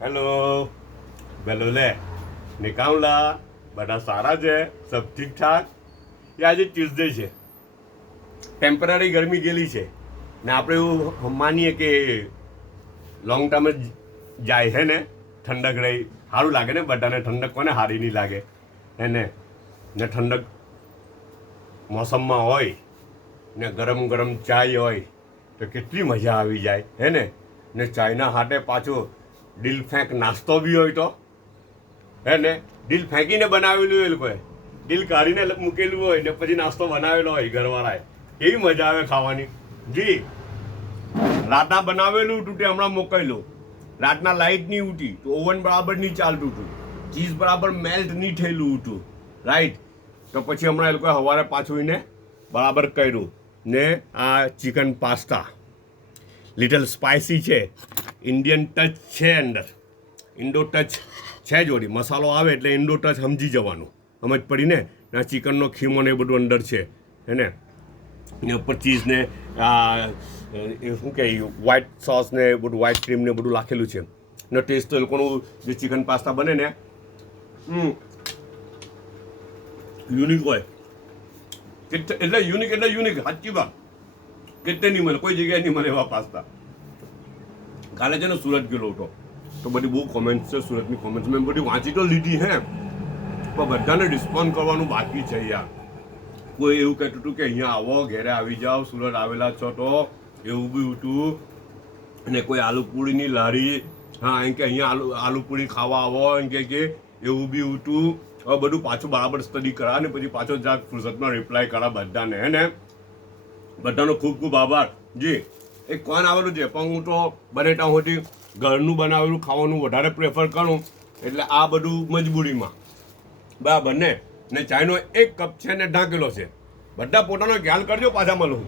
hello bellow લે નિકામલા બધા સારા છે સબ ઠીક ઠાક એ આજે ટ્યુઝડે છે ટેમ્પરરી ગરમી ગયેલી છે ને આપણે એવું માનીએ કે લોંગ ટર્મ જ જાય છે ને ઠંડક રહી સારું લાગે ને બધાને ઠંડક કોને સારી નહીં લાગે હે ને ઠંડક મોસમમાં હોય ને ગરમ ગરમ ચાય હોય તો કેટલી મજા આવી જાય હે ને ચાયના હાથે પાછો દિલ ફેંક નાસ્તો બી હોય તો હે ને દિલ ફેંકીને બનાવેલું હોય એ લોકોએ દિલ કાઢીને મૂકેલું હોય ને પછી નાસ્તો બનાવેલો હોય ઘરવાળાએ એવી મજા આવે ખાવાની જી રાતના બનાવેલું હતું તે હમણાં મોકલેલું રાતના લાઇટ નહીં ઉઠી તો ઓવન બરાબર નહીં ચાલતું હતું ચીઝ બરાબર મેલ્ટ નહીં થયેલું હતું રાઈટ તો પછી હમણાં એ લોકોએ સવારે પાછું એને બરાબર કર્યું ને આ ચિકન પાસ્તા લિટલ સ્પાઇસી છે ઇન્ડિયન ટચ છે અંદર ઇન્ડો ટચ છે જોડી મસાલો આવે એટલે ઇન્ડો ટચ સમજી જવાનું સમજ પડી ને આ ચિકનનો ખીમો ને એ બધું અંદર છે હે ને ઉપર ચીઝ ને શું કહે વ્હાઇટ સોસ ને બધું વ્હાઇટ ક્રીમ ને બધું નાખેલું છે ને ટેસ્ટ તો એ લોકોનું જે ચિકન પાસ્તા બને ને યુનિક હોય એટલે યુનિક સાચી વાત કેટલે નહીં મળે કોઈ જગ્યાએ નહીં મળે એવા પાસ્તા કાલે છે ને સુરત ગયેલો હતો તો બધી બહુ કોમેન્ટ્સ છે સુરતની કોમેન્ટ્સ મેં બધી વાંચી તો લીધી હે પણ બધાને રિસ્પોન્ડ કરવાનું બાકી છે યાર કોઈ એવું કહેતું હતું કે અહીંયા આવો ઘેરે આવી જાઓ સુરત આવેલા છો તો એવું બી હતું અને કોઈ આલુપૂરીની લારી હા એમ કે અહીંયા આલુપૂરી ખાવા આવો એમ કે એવું બી હતું હવે બધું પાછું બરાબર સ્ટડી કરા ને પછી પાછો જરાક ફુરસતમાં રિપ્લાય કરા બધાને હે ને બધાનો ખૂબ ખૂબ આભાર જી એક કોણ આવેલું છે પણ હું તો બને ત્યાં સુધી ઘરનું બનાવેલું ખાવાનું વધારે પ્રેફર કરું એટલે આ બધું મજબૂરીમાં બરાબર ને ચાયનો એક કપ છે ને ઢાંકેલો છે બધા પોતાનો ખ્યાલ કરજો પાછા મળું